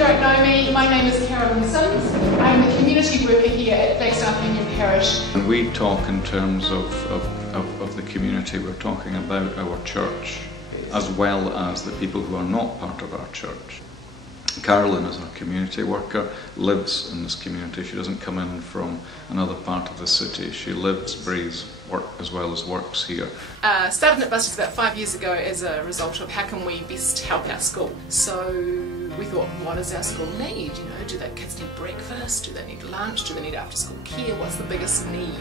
don't know me, my name is Carolyn. I'm the community worker here at Flagstaff Union Parish. When we talk in terms of the community, we're talking about our church as well as the people who are not part of our church. Carolyn, as a community worker, lives in this community. She doesn't come in from another part of the city. She lives, breathes, work as well as works here. Started at Buster's about 5 years ago as a result of how can we best help our school. So we thought, what does our school need? You know, do the kids need breakfast? Do they need lunch? Do they need after school care? What's the biggest need?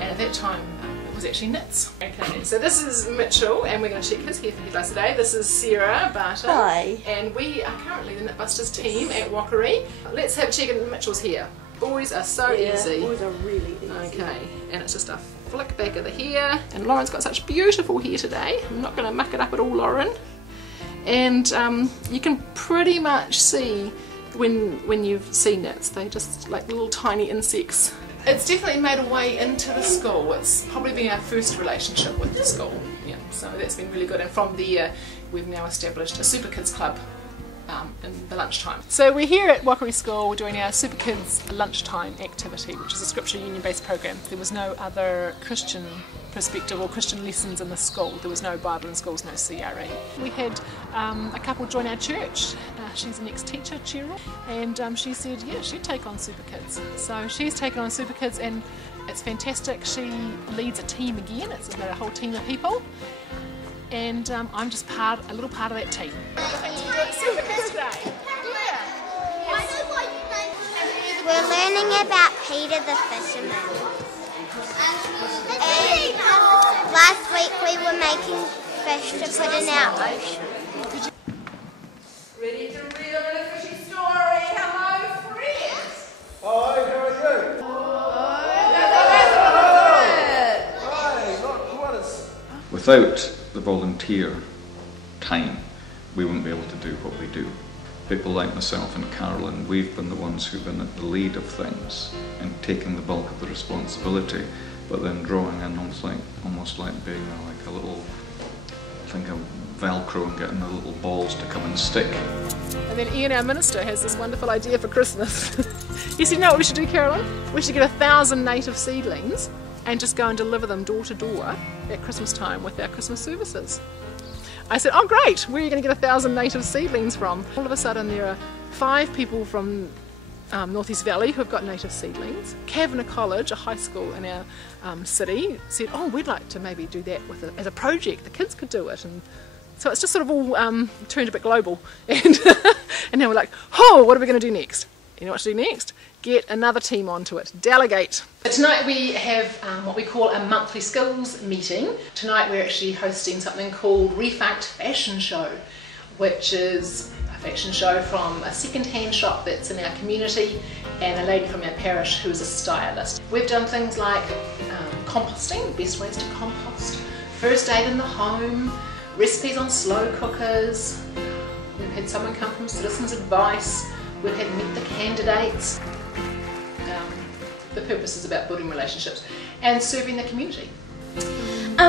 And at that time, it was actually knits. Okay, so this is Mitchell, and we're going to check his hair for headlights today. This is Sarah Barter. Hi. And we are currently the Knit Busters team at Wockery. Let's have a check at Mitchell's hair. Boys are so easy. Boys are really easy. Okay, and it's just a flick back of the hair. And Lauren's got such beautiful hair today. I'm not going to muck it up at all, Lauren. And you can pretty much see when you've seen knits, they're just like little tiny insects. It's definitely made a way into the school. It's probably been our first relationship with the school. Yeah, so that's been really good. And from there, we've now established a Super Kids Club in the lunchtime. So we're here at Wockery School doing our Super Kids lunchtime activity, which is a Scripture Union based program. There was no other Christian perspective or Christian lessons in the school. There was no Bible in schools, no CRE. We had a couple join our church. She's an ex-teacher, Cheryl, and she said, yeah, she'd take on Super Kids. So she's taken on Super Kids and it's fantastic. She leads a team again. It's about a whole team of people. And I'm just a little part of that team. Super Kids today. We're learning about Peter the fisherman. And last week we were making fish to put in our ocean. Ready to read a little fishing story? Hello, friends. Hi, how are you? Without the volunteer time, we wouldn't be able to do what we do. People like myself and Carolyn, we've been the ones who've been at the lead of things and taking the bulk of the responsibility, but then drawing in almost like being like a little, I think, a Velcro and getting the little balls to come and stick. And then Ian, our minister, has this wonderful idea for Christmas. He said, you know what we should do, Carolyn? We should get 1,000 native seedlings and just go and deliver them door to door at Christmas time with our Christmas services. I said, oh great, where are you going to get 1,000 native seedlings from? All of a sudden there are 5 people from North East Valley who have got native seedlings. Kavanagh College, a high school in our city, said, oh, we'd like to maybe do that as a project, the kids could do it. And so it's just sort of all turned a bit global. And now we're like, oh, what are we going to do next? You know what to do next? Get another team onto it. Delegate. Tonight we have what we call a monthly skills meeting. Tonight we're actually hosting something called Refact Fashion Show, which is a fashion show from a second-hand shop that's in our community and a lady from our parish who is a stylist. We've done things like composting, best ways to compost, first aid in the home, recipes on slow cookers. We've had someone come from Citizens Advice. We've had Meet the Candidates. The purpose is about building relationships and serving the community.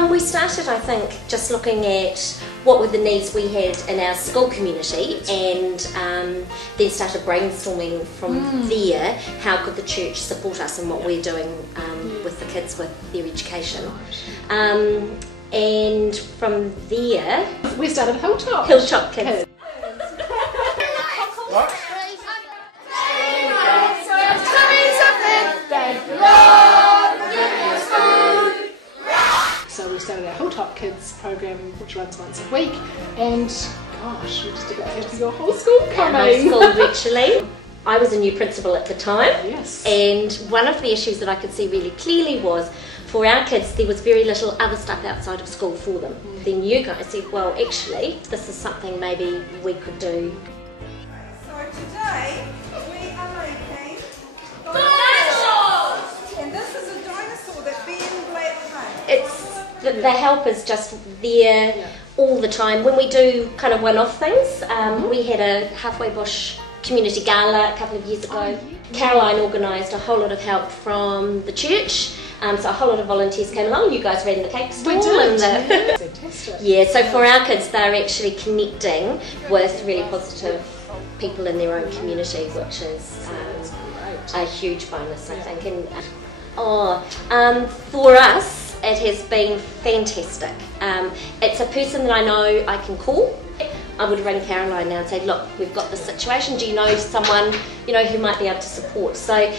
We started, I think, just looking at what were the needs we had in our school community, and then started brainstorming from there, how could the church support us in what we're doing with the kids with their education. And from there, we started Hilltop Kids. So we started our Hilltop Kids program, which runs once a week, and gosh, we just about had your whole school coming. Whole school virtually. I was a new principal at the time, yes. And one of the issues that I could see really clearly was for our kids there was very little other stuff outside of school for them. Then you guys said, well actually this is something maybe we could do. So today we are making dinosaurs! And this is a dinosaur that Ben Black made. It's the help is just there all the time. When we do kind of one-off things, we had a Halfway Bush community gala a couple of years ago. Caroline organised a whole lot of help from the church, so a whole lot of volunteers came along. You guys ran the cake stall. We did. And Fantastic. yeah, so for our kids they're actually connecting with really positive people in their own community, which is a huge bonus, I think. And for us, it has been fantastic. It's a person that I know I can call. I would ring Caroline now and say, look, we've got this situation, do you know someone, you know, who might be able to support? So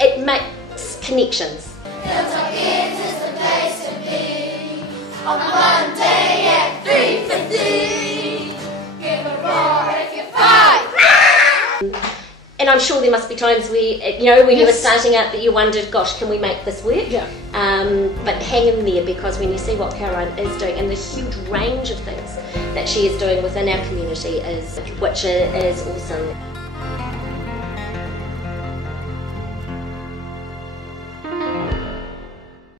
it makes connections. Hilltop Kids is the place to be on Monday at 3:50. Give a roar if you fight. And I'm sure there must be times where, you know, when you were starting out that you wondered, gosh, can we make this work? Yeah. But hang in there, because when you see what Caroline is doing and the huge range of things that she is doing within our community which is awesome.